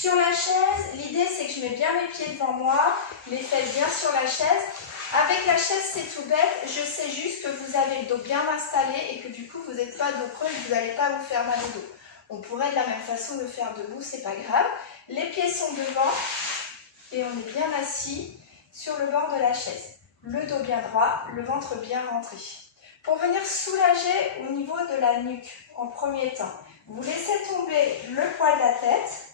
Sur la chaise, l'idée c'est que je mets bien mes pieds devant moi, les fesses bien sur la chaise. Avec la chaise, c'est tout bête, je sais juste que vous avez le dos bien installé et que du coup, vous n'êtes pas dos creux et que vous n'allez pas vous faire mal au dos. On pourrait de la même façon le faire debout, c'est pas grave. Les pieds sont devant et on est bien assis sur le bord de la chaise. Le dos bien droit, le ventre bien rentré. Pour venir soulager au niveau de la nuque, en premier temps, vous laissez tomber le poids de la tête,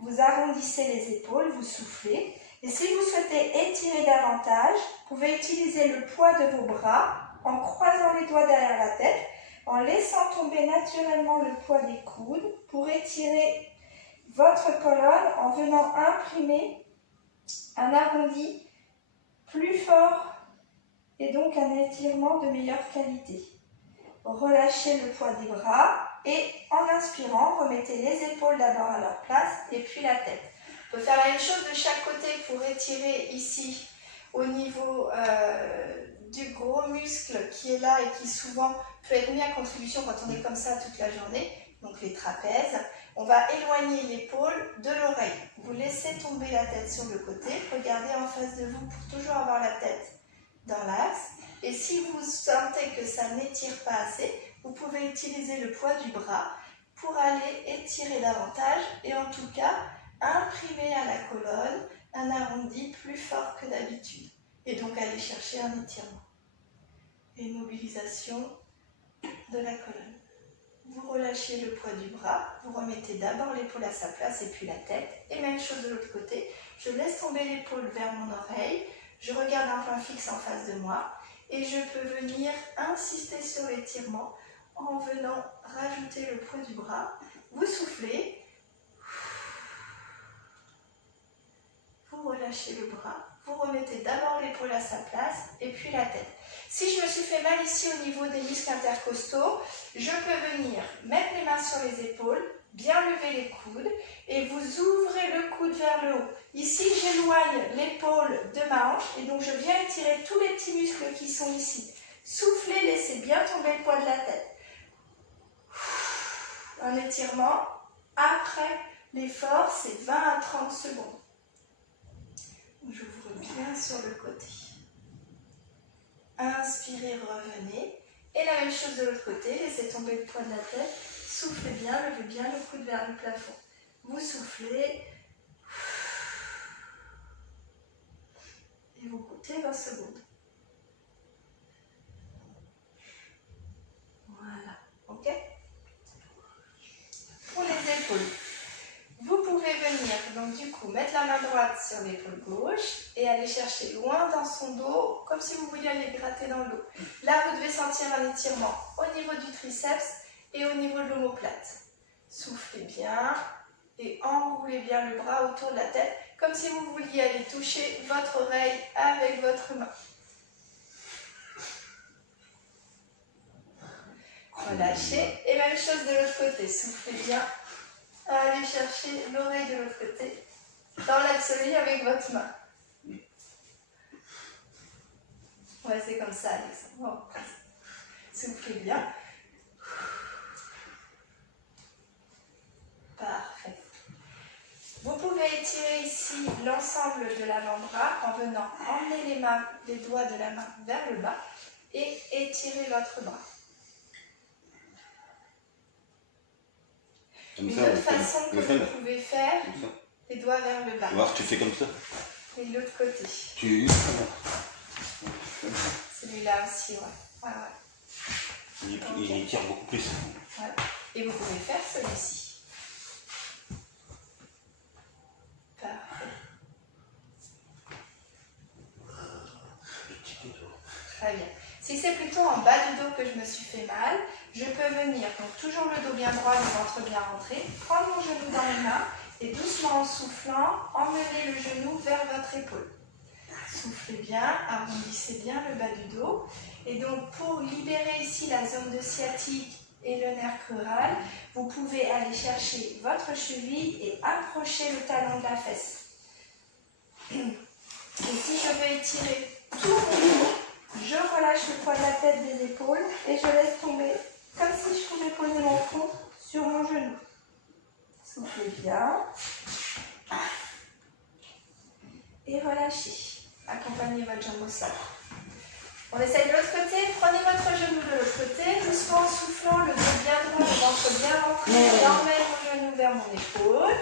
vous arrondissez les épaules, vous soufflez. Et si vous souhaitez étirer davantage, vous pouvez utiliser le poids de vos bras en croisant les doigts derrière la tête, en laissant tomber naturellement le poids des coudes pour étirer votre colonne en venant imprimer un arrondi plus fort et donc un étirement de meilleure qualité. Relâchez le poids des bras et en inspirant, remettez les épaules d'abord à leur place et puis la tête. On peut faire la même chose de chaque côté pour étirer ici au niveau du gros muscle qui est là et qui souvent peut être mis à contribution quand on est comme ça toute la journée, donc les trapèzes. On va éloigner l'épaule de l'oreille. Vous laissez tomber la tête sur le côté, regardez en face de vous pour toujours avoir la tête dans l'axe. Et si vous sentez que ça n'étire pas assez, vous pouvez utiliser le poids du bras pour aller étirer davantage et en tout cas imprimer à la colonne un arrondi plus fort que d'habitude et donc aller chercher un étirement et une mobilisation de la colonne. Vous relâchez le poids du bras, vous remettez d'abord l'épaule à sa place et puis la tête et même chose de l'autre côté, je laisse tomber l'épaule vers mon oreille, je regarde un point fixe en face de moi et je peux venir insister sur l'étirement en venant rajouter le poids du bras, vous soufflez. Vous relâchez le bras, vous remettez d'abord l'épaule à sa place et puis la tête. Si je me suis fait mal ici au niveau des muscles intercostaux, je peux venir mettre les mains sur les épaules, bien lever les coudes et vous ouvrez le coude vers le haut. Ici, j'éloigne l'épaule de ma hanche et donc je viens étirer tous les petits muscles qui sont ici. Soufflez, laissez bien tomber le poids de la tête. Un étirement après l'effort, c'est 20 à 30 secondes. J'ouvre bien sur le côté. Inspirez, revenez. Et la même chose de l'autre côté, laissez tomber le poids de la tête. Soufflez bien, levez bien le coude vers le plafond. Vous soufflez. Et vous comptez 20 secondes. Voilà. OK? Pour les épaules. Vous pouvez venir, donc du coup, mettre la main droite sur l'épaule gauche et aller chercher loin dans son dos, comme si vous vouliez aller gratter dans le dos. Là, vous devez sentir un étirement au niveau du triceps et au niveau de l'omoplate. Soufflez bien et enroulez bien le bras autour de la tête, comme si vous vouliez aller toucher votre oreille avec votre main. Relâchez et même chose de l'autre côté, soufflez bien. Allez chercher l'oreille de l'autre côté, dans l'absolu avec votre main. Ouais, c'est comme ça, Alexandre. Bon. Soufflez bien. Parfait. Vous pouvez étirer ici l'ensemble de l'avant-bras en venant emmener les doigts de la main vers le bas et étirer votre bras. Une autre façon que vous pouvez faire, les doigts vers le bas. Voir, tu fais comme ça. Et l'autre côté. Celui-là aussi, ouais. Il tire beaucoup plus. Voilà. Et vous pouvez faire celui-ci. Parfait. Très bien. Si c'est plutôt en bas du dos que je me suis fait mal, je peux venir, donc toujours le dos bien droit, le ventre bien rentré, prendre mon genou dans les mains et doucement en soufflant, emmener le genou vers votre épaule. Soufflez bien, arrondissez bien le bas du dos. Et donc pour libérer ici la zone de sciatique et le nerf crural, vous pouvez aller chercher votre cheville et accrocher le talon de la fesse. Et si je veux étirer tout mon dos, je relâche le poids de la tête des épaules et je laisse tomber comme si je pouvais poser mon front sur mon genou. Soufflez bien. Et relâchez. Accompagnez votre jambe au sol. On essaye de l'autre côté. Prenez votre genou de l'autre côté, doucement en soufflant, le dos bien droit, le ventre bien rentré. J'emmène mon genou vers mon épaule.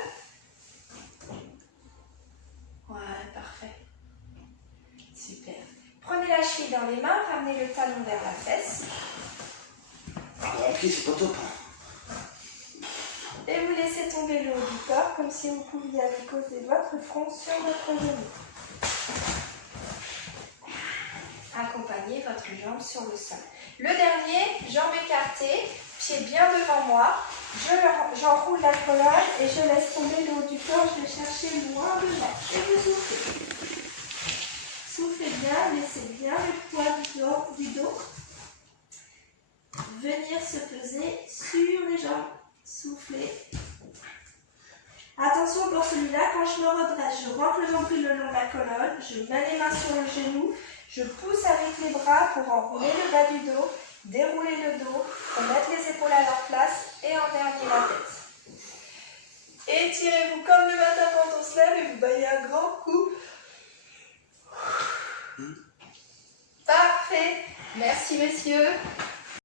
Voilà, parfait. Super. Prenez la cheville dans les mains, ramenez le talon vers la fesse. Un pied, c'est pas top. Et vous laissez tomber le haut du corps comme si vous pouviez apposer votre front sur votre genou. Accompagnez votre jambe sur le sol. Le dernier, jambes écartées, pieds bien devant moi. J'enroule la colonne et je laisse tomber le haut du corps. Je vais chercher loin de là. Et vous soufflez. Soufflez bien, laissez bien le poids du dos venir se peser sur les jambes. Soufflez. Attention pour celui-là, quand je me redresse, je rentre le nombril le long de la colonne, je mets les mains sur le genou, je pousse avec les bras pour enrouler le bas du dos, dérouler le dos, remettre les épaules à leur place et en dernier la tête. Étirez-vous comme le matin quand on se lève et vous baillez un grand coup. Parfait. Merci messieurs.